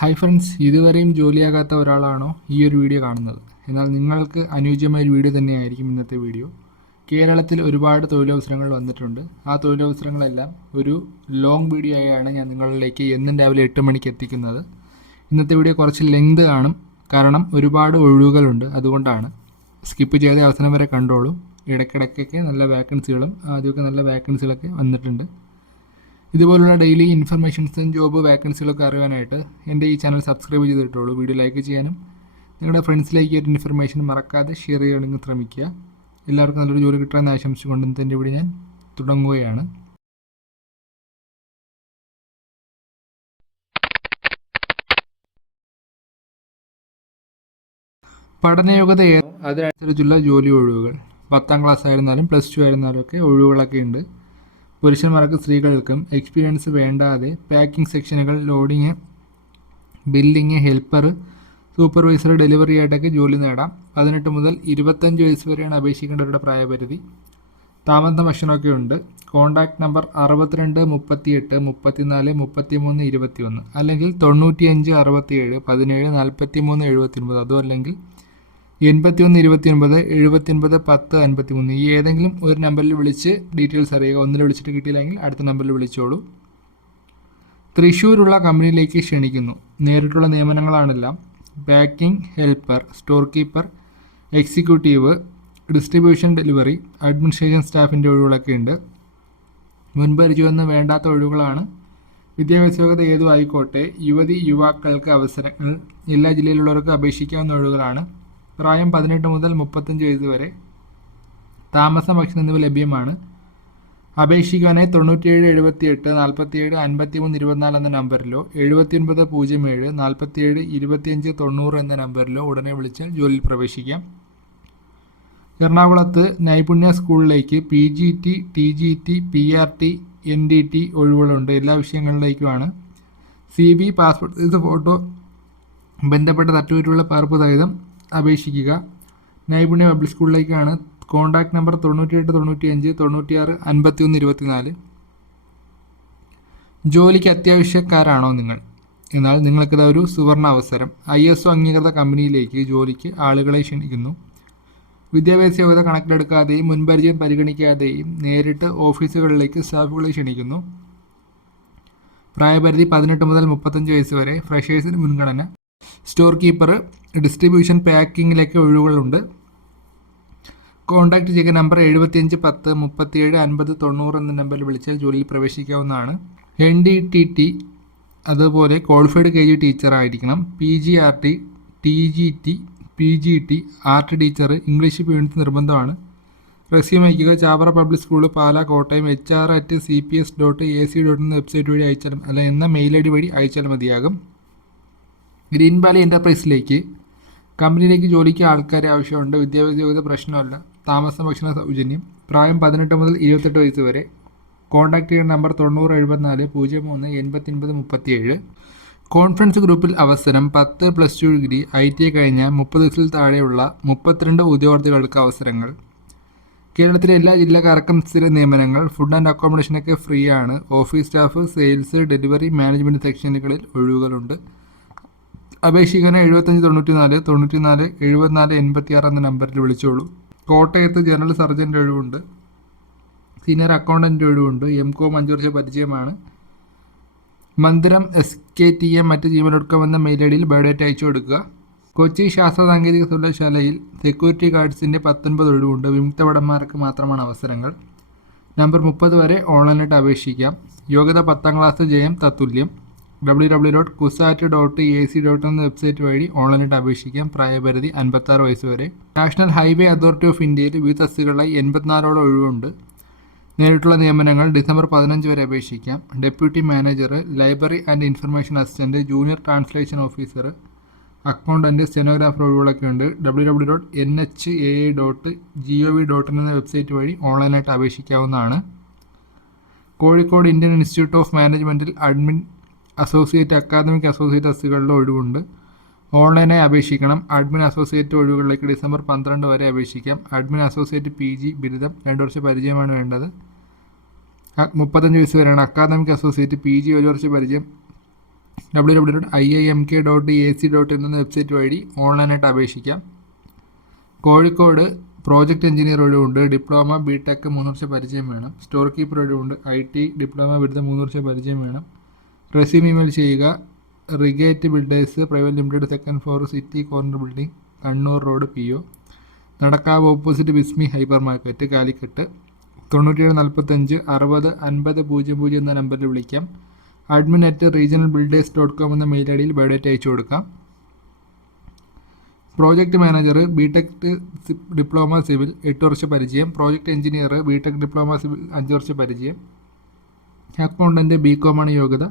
Hi friends ഇതുവരെയും ജോലിയാകാത്ത ഒരാളാണോ ഈ ഒരു വീഡിയോ കാണുന്നത്? എന്നാൽ നിങ്ങൾക്ക് അനുയോജ്യമായ ഒരു വീഡിയോ തന്നെയായിരിക്കും ഇന്നത്തെ വീഡിയോ. കേരളത്തിൽ ഒരുപാട് തൊഴിലവസരങ്ങൾ വന്നിട്ടുണ്ട്. ആ തൊഴിലവസരങ്ങളെല്ലാം ഒരു ലോങ് വീഡിയോ ആയാണ് ഞാൻ നിങ്ങളിലേക്ക് എന്നും രാവിലെ എട്ട് മണിക്ക് എത്തിക്കുന്നത്. ഇന്നത്തെ വീഡിയോ കുറച്ച് ലെങ്ത് കാണും. കാരണം ഒരുപാട് ഒഴിവുകളുണ്ട്. അതുകൊണ്ടാണ്. സ്കിപ്പ് ചെയ്ത അവസരം വരെ കണ്ടോളും. ഇടയ്ക്കിടയ്ക്കൊക്കെ നല്ല വേക്കൻസികളും ആദ്യമൊക്കെ നല്ല വേക്കൻസികളൊക്കെ വന്നിട്ടുണ്ട്. ഇതുപോലുള്ള ഡെയിലി ഇൻഫർമേഷൻസും ജോബ് വേക്കൻസികളൊക്കെ അറിയാനായിട്ട് എന്റെ ഈ ചാനൽ സബ്സ്ക്രൈബ് ചെയ്തിട്ടുള്ളൂ വീഡിയോ ലൈക്ക് ചെയ്യാനും നിങ്ങളുടെ ഫ്രണ്ട്സിലേക്ക് ഒരു ഇൻഫർമേഷൻ മറക്കാതെ ഷെയർ ചെയ്യണമെങ്കിൽ ശ്രമിക്കുക. എല്ലാവർക്കും നല്ലൊരു ജോലി കിട്ടാമെന്ന് ആശംസിച്ചുകൊണ്ട് ഇന്നത്തെ എന്റെ വീട് ഞാൻ തുടങ്ങുകയാണ്. പഠനയോഗ്യത അതിനനുസരിച്ചുള്ള ജോലി ഒഴിവുകൾ. പത്താം ക്ലാസ് ആയിരുന്നാലും പ്ലസ് ടു ആയിരുന്നാലും ഒക്കെ ഒഴിവുകളൊക്കെ ഉണ്ട്. പുരുഷന്മാർക്ക് സ്ത്രീകൾക്കും എക്സ്പീരിയൻസ് വേണ്ടാതെ packing സെക്ഷനുകൾ loading billing helper supervisor delivery ആയിട്ടൊക്കെ ജോലി നേടാം. പതിനെട്ട് മുതൽ ഇരുപത്തഞ്ച് വയസ്സ് വരെയാണ് അപേക്ഷിക്കേണ്ടവരുടെ പ്രായപരിധി. താമസ ഭക്ഷണമൊക്കെ ഉണ്ട്. കോൺടാക്റ്റ് നമ്പർ അറുപത്തിരണ്ട് മുപ്പത്തിയെട്ട് മുപ്പത്തിനാല് മുപ്പത്തിമൂന്ന് ഇരുപത്തിയൊന്ന്. അല്ലെങ്കിൽ തൊണ്ണൂറ്റിയഞ്ച് അറുപത്തിയേഴ് പതിനേഴ് നാൽപ്പത്തി മൂന്ന് എഴുപത്തിയൊൻപത്. അതും അല്ലെങ്കിൽ എൺപത്തിയൊന്ന് എഴുപത്തി ഒൻപത് പത്ത് അൻപത്തി മൂന്ന് ഈ ഏതെങ്കിലും ഒരു നമ്പറിൽ വിളിച്ച് ഡീറ്റെയിൽസ് അറിയുക. ഒന്നിൽ വിളിച്ചിട്ട് കിട്ടിയില്ലെങ്കിൽ അടുത്ത നമ്പറിൽ വിളിച്ചോളൂ. തൃശ്ശൂരുള്ള കമ്പനിയിലേക്ക് ക്ഷണിക്കുന്നു. നേരിട്ടുള്ള നിയമനങ്ങളാണെല്ലാം. Packing helper store keeper executive distribution delivery administration സ്റ്റാഫിന്റെ ഒഴിവുകളൊക്കെ ഉണ്ട്. മുൻപരിചയമൊന്നും വേണ്ടാത്ത ഒഴിവുകളാണ്. വിദ്യാഭ്യാസ യോഗ്യത ഏതു ആയിക്കോട്ടെ. യുവതി യുവാക്കൾക്ക് അവസരങ്ങൾ. എല്ലാ ജില്ലയിലുള്ളവർക്ക് അപേക്ഷിക്കാവുന്ന ഒഴിവുകളാണ്. പ്രായം പതിനെട്ട് മുതൽ മുപ്പത്തഞ്ച് വയസ്സ് വരെ. താമസം ഭക്ഷണം എന്നിവ ലഭ്യമാണ്. അപേക്ഷിക്കാനായി തൊണ്ണൂറ്റിയേഴ് എഴുപത്തിയെട്ട് നാൽപ്പത്തിയേഴ് അൻപത്തിമൂന്ന് ഇരുപത്തിനാല് എന്ന നമ്പറിലോ എഴുപത്തിയൊൻപത് പൂജ്യം ഏഴ് നാൽപ്പത്തിയേഴ് ഇരുപത്തിയഞ്ച് തൊണ്ണൂറ് എന്ന നമ്പറിലോ ഉടനെ വിളിച്ച് ജോലിയിൽ പ്രവേശിക്കാം. എറണാകുളത്ത് നൈപുണ്യ സ്കൂളിലേക്ക് P G T T G T P R T N D T ഒഴിവുകളുണ്ട്. എല്ലാ വിഷയങ്ങളിലേക്കുമാണ്. C B passport size photo ബന്ധപ്പെട്ട തട്ടുപറ്റുള്ള പകർപ്പ് സഹിതം അപേക്ഷിക്കുക. നൈപുണ്യ പബ്ലിക് സ്കൂളിലേക്കാണ് കോൺടാക്ട് നമ്പർ തൊണ്ണൂറ്റിയെട്ട് തൊണ്ണൂറ്റിയഞ്ച് തൊണ്ണൂറ്റിയാറ് അൻപത്തിയൊന്ന് ഇരുപത്തിനാല്. ജോലിക്ക് അത്യാവശ്യക്കാരാണോ നിങ്ങൾ? എന്നാൽ നിങ്ങൾക്കിത് ഒരു സുവർണ അവസരം. ഐ എസ് ഒ അംഗീകൃത കമ്പനിയിലേക്ക് ജോലിക്ക് ആളുകളെ ക്ഷണിക്കുന്നു. വിദ്യാഭ്യാസ യോഗ്യത കണക്കിലെടുക്കാതെയും മുൻപരിചയം പരിഗണിക്കാതെയും നേരിട്ട് ഓഫീസുകളിലേക്ക് സ്റ്റാഫുകളെ ക്ഷണിക്കുന്നു. പ്രായപരിധി പതിനെട്ട് മുതൽ മുപ്പത്തഞ്ച് വയസ്സ് വരെ ഫ്രഷേഴ്സിന് മുൻഗണന. സ്റ്റോർ കീപ്പർ ഡിസ്ട്രിബ്യൂഷൻ പാക്കിങ്ങിലേക്ക് ഒഴിവുകളുണ്ട്. കോൺടാക്ട് ചെയ്യുക നമ്പർ എഴുപത്തിയഞ്ച് പത്ത് മുപ്പത്തിയേഴ് അൻപത് തൊണ്ണൂറ് എന്ന നമ്പറിൽ വിളിച്ചാൽ ജോലിയിൽ പ്രവേശിക്കാവുന്നതാണ്. എൻ ഡി ടി ടി അതുപോലെ ക്വാളിഫൈഡ് കെ ജി ടീച്ചർ ആയിരിക്കണം. P G R T T G T P G T art teacher English unit നിർബന്ധമാണ്. റെസ്യൂം അയക്കുക Chavara public school Pala Kottayam H R at C P S dot A C dot എന്ന website വഴി അയച്ചാലും അല്ല എന്ന mail I D വഴി അയച്ചാൽ മതിയാകും. ഗ്രീൻ വാലി എന്റർപ്രൈസിലേക്ക് കമ്പനിയിലേക്ക് ജോലിക്ക് ആൾക്കാരെ ആവശ്യമുണ്ട്. വിദ്യാഭ്യാസ യോഗ്യത പ്രശ്നമല്ല. താമസ ഭക്ഷണ സൗജന്യം. പ്രായം പതിനെട്ട് മുതൽ ഇരുപത്തെട്ട് വയസ്സ് വരെ. കോൺടാക്ട് ചെയ്യുന്ന നമ്പർ തൊണ്ണൂറ് എഴുപത്തിനാല് പൂജ്യം മൂന്ന് എൺപത്തൊൻപത് മുപ്പത്തിയേഴ്. കോൺഫറൻസ് ഗ്രൂപ്പിൽ അവസരം പത്ത് plus two degree I T I കഴിഞ്ഞ മുപ്പത് ദിവസത്തിൽ താഴെയുള്ള മുപ്പത്തിരണ്ട് ഉദ്യോഗാർത്ഥികൾക്ക് അവസരങ്ങൾ. കേരളത്തിലെ എല്ലാ ജില്ലക്കാർക്കും സ്ഥിര നിയമനങ്ങൾ. ഫുഡ് ആൻഡ് അക്കോമഡേഷനൊക്കെ ഫ്രീ ആണ്. Office staff sales delivery management സെക്ഷനുകളിൽ ഒഴിവുകളുണ്ട്. അപേക്ഷിക്കാന് എഴുപത്തഞ്ച് തൊണ്ണൂറ്റി നാല് തൊണ്ണൂറ്റി നാല് എഴുപത്തിനാല് എൺപത്തി ആറ് എന്ന നമ്പറിൽ വിളിച്ചോളൂ. കോട്ടയത്ത് ജനറൽ സർജന്റെ ഒഴിവുണ്ട്. സീനിയർ അക്കൗണ്ടന്റ് ഒഴിവുണ്ട്. എം കോം അഞ്ച് പരിചയമാണ്. മന്ദിരം എസ് കെ ടി എം മറ്റ് ജീവൻ എന്ന മെയിൽ ഐ ഡിയിൽ ബയോഡേറ്റ അയച്ചു കൊടുക്കുക. കൊച്ചി ശാസ്ത്ര സാങ്കേതിക സർവകലാശാലയിൽ സെക്യൂരിറ്റി ഗാർഡ്സിന്റെ പത്തൊൻപത് ഒഴിവുണ്ട്. വിമുക്ത ഭടന്മാർക്ക് മാത്രമാണ് അവസരങ്ങൾ. നമ്പർ മുപ്പത് വരെ ഓൺലൈനായിട്ട് അപേക്ഷിക്കാം. യോഗ്യത പത്താം ക്ലാസ് ജയം തത്തുല്യം. W W dot CUSAT dot A C dot എന്ന വെബ്സൈറ്റ് വഴി ഓൺലൈനായിട്ട് അപേക്ഷിക്കാം. പ്രായപരിധി അൻപത്താറ് വയസ്സ് വരെ. നാഷണൽ ഹൈവേ അതോറിറ്റി ഓഫ് ഇന്ത്യയിൽ വിവിധ തസ്തികളായി എൺപത്തിനാലോളം ഒഴിവുണ്ട്. നേരിട്ടുള്ള നിയമനങ്ങൾ ഡിസംബർ പതിനഞ്ച് വരെ അപേക്ഷിക്കാം. Deputy manager library and information assistant junior translation officer accountant stenographer ഒഴിവുകളൊക്കെ ഉണ്ട്. W W dot N H A dot G O V dot എന്ന വെബ്സൈറ്റ് വഴി ഓൺലൈനായിട്ട് അപേക്ഷിക്കാവുന്നതാണ്. കോഴിക്കോട് ഇന്ത്യൻ ഇൻസ്റ്റിറ്റ്യൂട്ട് ഓഫ് മാനേജ്മെന്റിൽ അഡ്മിൻ അസോസിയേറ്റ് അക്കാദമിക് അസോസിയേറ്റ് തസ്തികളുടെ ഒഴിവുണ്ട്. ഓൺലൈനായി അപേക്ഷിക്കണം. അഡ്മിൻ അസോസിയേറ്റ് ഒഴിവുകളിലേക്ക് ഡിസംബർ പന്ത്രണ്ട് വരെ അപേക്ഷിക്കാം. അഡ്മിൻ അസോസിയേറ്റ് പി ജി ബിരുദം രണ്ട് വർഷ പരിചയമാണ് വേണ്ടത്. മുപ്പത്തഞ്ച് വയസ്സ് വരെയാണ്. അക്കാദമിക് അസോസിയേറ്റ് പി ജി ഒരു വർഷ പരിചയം. W W dot I I M K dot A C dot in എന്ന വെബ്സൈറ്റ് വഴി ഓൺലൈനായിട്ട് അപേക്ഷിക്കാം. കോഴിക്കോട് പ്രോജക്റ്റ് എഞ്ചിനീയർ ഒഴിവുണ്ട്. ഡിപ്ലോമ ബി ടെക് മൂന്ന് വർഷം പരിചയം വേണം. സ്റ്റോർ കീപ്പർ ഒഴിവുണ്ട്. ഐ ടി ഡിപ്ലോമ ബിരുദം മൂന്ന് വർഷം പരിചയം വേണം. റെസ്യൂം ഇമെയിൽ ചെയ്യുക. റിഗേറ്റ് builders private limited second floor city corner building Kannur road P O Nadakkavu opposite Bismi hyper market Calicut. തൊണ്ണൂറ്റിയേഴ് നാൽപ്പത്തഞ്ച് അറുപത് അൻപത് പൂജ്യം പൂജ്യം എന്ന നമ്പറിൽ വിളിക്കാം. Admin at regional builders dot com എന്ന മെയിൽ ഐ ഡിയിൽ ബയോഡേറ്റ അയച്ചു കൊടുക്കാം. Project manager B tech diploma civil എട്ട് വർഷ പരിചയം. Project engineer B tech diploma civil അഞ്ച് വർഷ പരിചയം. അക്കൗണ്ടന്റ് ബി കോമാണ് യോഗ്യത.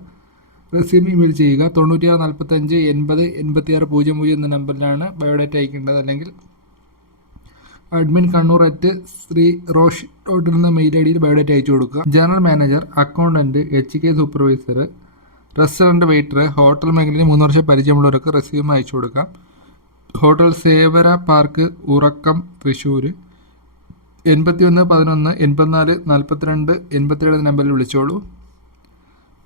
റെസ്യൂം ഇമെയിൽ ചെയ്യുക. തൊണ്ണൂറ്റിയാറ് നാൽപ്പത്തഞ്ച് എൺപത് എൺപത്തിയാറ് പൂജ്യം പൂജ്യം എന്ന നമ്പറിലാണ് ബയോഡേറ്റ അയക്കേണ്ടത്. അല്ലെങ്കിൽ admin Kannur at Sree Rosh dot എന്ന മെയിൽ ഐ ഡിയിൽ ബയോഡേറ്റ അയച്ചു കൊടുക്കുക. General manager accountant H K supervisor restaurant waiter hotel മേഖലയിൽ മൂന്ന് വർഷം പരിചയമുള്ളവർക്ക് റെസ്യൂം അയച്ചു കൊടുക്കാം. ഹോട്ടൽ സേവര പാർക്ക് ഉറക്കം തൃശ്ശൂർ എൺപത്തി ഒന്ന് പതിനൊന്ന് എൺപത്തിനാല് നാൽപ്പത്തിരണ്ട് എൺപത്തിയേഴ് നമ്പറിൽ വിളിച്ചോളൂ.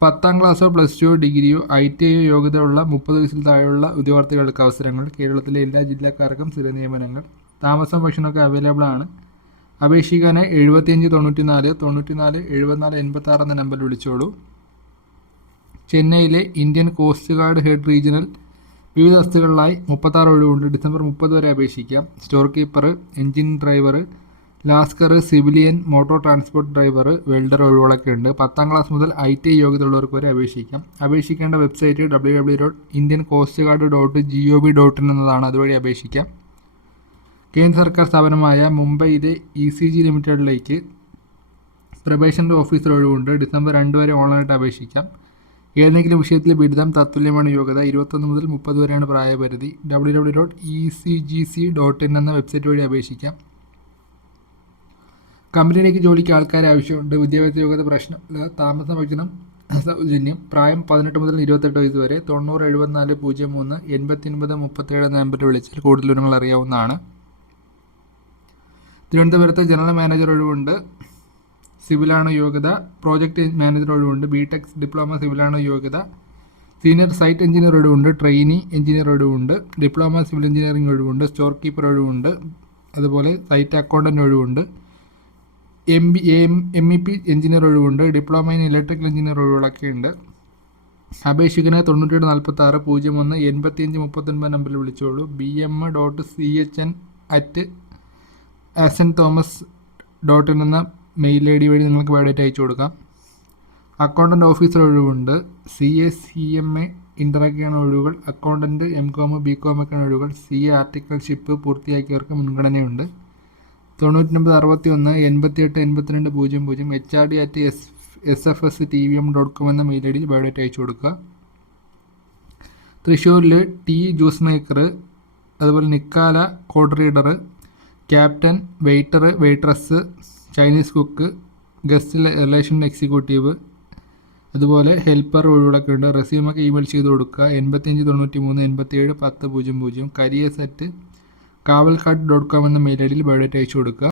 പത്താം ക്ലാസ്സോ പ്ലസ് ടുവോ ഡിഗ്രിയോ ഐ ടി ഐയോ യോഗ്യതയുള്ള മുപ്പത് വയസ്സിൽ താഴെയുള്ള ഉദ്യോഗാർത്ഥികൾക്ക് അവസരങ്ങൾ. കേരളത്തിലെ എല്ലാ ജില്ലക്കാർക്കും സ്ഥിര നിയമനങ്ങൾ. താമസം ഭക്ഷണമൊക്കെ അവൈലബിൾ ആണ്. അപേക്ഷിക്കാനായി എഴുപത്തിയഞ്ച് തൊണ്ണൂറ്റി നാല് എഴുപത്തിനാല് എൺപത്തി ആറ് എന്ന നമ്പറിൽ വിളിച്ചോളൂ. ചെന്നൈയിലെ Indian coast guard head regional വിവിധ വസ്തുക്കളിലായി മുപ്പത്താറ് ഒഴിവുണ്ട്. ഡിസംബർ മുപ്പത് വരെ അപേക്ഷിക്കാം. Store keeper engine driver lascar civilian motor transport driver welder ഒഴിവുകളൊക്കെ ഉണ്ട് പത്താം ക്ലാസ് മുതൽ ഐ ടി ഐ യോഗ്യത ഉള്ളവർക്ക് വരെ അപേക്ഷിക്കാം. അപേക്ഷിക്കേണ്ട website W W dot Indian coast guard dot G O V dot in എന്നതാണ് അതുവഴി അപേക്ഷിക്കാം. കേന്ദ്ര സർക്കാർ സ്ഥാപനമായ മുംബൈയിലെ ഇ സി ജി ലിമിറ്റഡിലേക്ക് പ്രൊബേഷന്റെ ഓഫീസർ ഒഴിവുണ്ട്. ഡിസംബർ രണ്ട് വരെ ഓൺലൈനായിട്ട് അപേക്ഷിക്കാം. ഏതെങ്കിലും വിഷയത്തിൽ ബിരുദം തത്തുല്യമാണ് യോഗ്യത ഇരുപത്തൊന്ന് മുതൽ മുപ്പത് വരെയാണ് പ്രായപരിധി. W W dot E C G C dot in എന്ന വെബ്സൈറ്റ് വഴി അപേക്ഷിക്കാം. കമ്പനിയിലേക്ക് ജോലിക്ക് ആൾക്കാരെ ആവശ്യമുണ്ട്. വിദ്യാഭ്യാസ യോഗ്യത പ്രശ്നം താമസം ഭക്ഷണം സൗജന്യം. പ്രായം പതിനെട്ട് മുതൽ ഇരുപത്തെട്ട് വയസ്സ് വരെ തൊണ്ണൂറ് എഴുപത്തിനാല് പൂജ്യം മൂന്ന് എൺപത്തി ഒൻപത് മുപ്പത്തേഴ് എന്ന നമ്പറിൽ വിളിച്ചാൽ കൂടുതൽ വിവരങ്ങൾ അറിയാവുന്നതാണ്. തിരുവനന്തപുരത്ത് ജനറൽ മാനേജർ ഒഴിവുണ്ട്. സിവിലാണ് യോഗ്യത. പ്രോജക്റ്റ് മാനേജർ ഒഴിവുണ്ട്. ബി ടെക് ഡിപ്ലോമ സിവിലാണ് യോഗ്യത. സീനിയർ സൈറ്റ് എഞ്ചിനീയർ ഒഴിവുണ്ട്. ട്രെയിനി എഞ്ചിനീയർ ഒഴിവുണ്ട്. ഡിപ്ലോമ സിവിൽ എഞ്ചിനീയറിംഗ് ഒഴിവുണ്ട്. സ്റ്റോർ കീപ്പർ ഒഴിവുണ്ട്. അതുപോലെ സൈറ്റ് അക്കൗണ്ടന്റ് ഒഴിവുണ്ട്. M B M M E P engineer ഒഴിവുണ്ട്. ഡിപ്ലോമ ഇൻ ഇലക്ട്രിക്കൽ എഞ്ചിനീയർ ഒഴിവുകളൊക്കെ ഉണ്ട് അപേക്ഷിക്കുന്ന തൊണ്ണൂറ്റേഴ് നാൽപ്പത്തി ആറ് പൂജ്യം ഒന്ന് എൺപത്തിയഞ്ച് മുപ്പത്തൊൻപത് നമ്പറിൽ വിളിച്ചോളൂ. B M dot C H N at S N Thomas dot in എന്ന മെയിൽ ഐ ഡി വഴി നിങ്ങൾക്ക് ബയോഡേറ്റ് അയച്ചു കൊടുക്കാം. അക്കൗണ്ടന്റ് ഓഫീസർ ഒഴിവുണ്ട്. C A C M A ഇന്ററാക്കിയാണ് ഒഴിവുകൾ. Accountant M com B com ഒക്കെയാണ് ഒഴിവുകൾ. സി എ ആർട്ടിക്കൽഷിപ്പ് പൂർത്തിയാക്കിയവർക്ക് മുൻഗണനയുണ്ട്. തൊണ്ണൂറ്റൊൻപത് അറുപത്തി ഒന്ന് എൺപത്തിയെട്ട് എൺപത്തിരണ്ട് പൂജ്യം പൂജ്യം H R D at S S F S T V M dot com എന്ന മെയിൽ ഐ ഡിയിൽ ബയോഡേറ്റ അയച്ചു കൊടുക്കുക. തൃശ്ശൂരിൽ ടി ജ്യൂസ് മേക്കർ അതുപോലെ നിക്കാല code reader captain waiter waitress Chinese cook guest relation executive അതുപോലെ ഹെൽപ്പർ ഒഴിവുകളൊക്കെ ഉണ്ട്. റെസ്യൂമൊക്കെ ഇമെയിൽ ചെയ്ത് കൊടുക്കുക. എൺപത്തിയഞ്ച് തൊണ്ണൂറ്റി മൂന്ന് എൺപത്തിയേഴ് പത്ത് പൂജ്യം പൂജ്യം. Career at Kavalkad dot com എന്ന മെയിൽ ഐ ഡിയിൽ ബയോഡേറ്റ അയച്ചു കൊടുക്കുക.